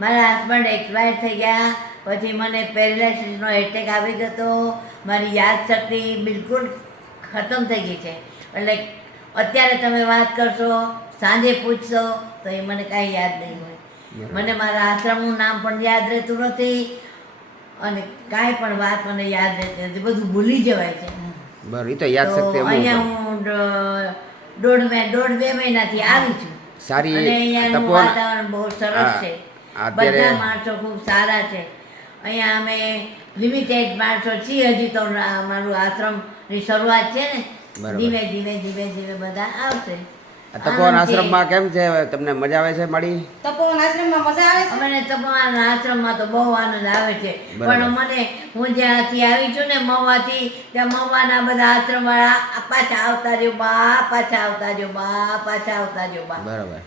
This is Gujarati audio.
મારા હસબન્ડ એક્સપાયર થઈ ગયા, પછી મને પેરાલાઇસિસનો એટેક આવી ગયો હતો, મારી યાદશક્તિ બિલકુલ ખતમ થઈ ગઈ છે. એટલે અત્યારે તમે વાત કરશો, સાંજે પૂછશો તો એ મને કાંઈ યાદ નહીં હોય. મને મારા આશ્રમનું નામ પણ યાદ રહેતું નથી અને કાંઈ પણ વાત મને યાદ રહેતી નથી, બધું ભૂલી જવાય છે. બરાબર, એ તો યાદ શક્તિ અહીંયા હું દોઢ બે મહિનાથી આવી છું. સારી અને અહીંયાનું તપોવન વાતાવરણ બહુ સરસ છે, બધા માણસો ખૂબ સારા છે. અહીંયા અમે લિમિટેડ માણસો છીએ, હજી તો અમારું આશ્રમની શરૂઆત છે ને, ધીમે ધીમે બધા આવશે. તપોવન આશ્રમમાં કેમ છે, તમને મજા આવે છે મળી? તપોવન આશ્રમમાં મજા આવે છે? મને તપોવન આશ્રમમાં તો બહુ આનંદ આવે છે, પણ હું જ્યાંથી આવી છું ને મહુવાથી, ત્યાં મહુવાના બધા આશ્રમ વાળા પાછા આવતા રહ્યો બા, પાછા આવતા રહ્યો બા, પાછા આવતા રહ્યો બા. બરાબર.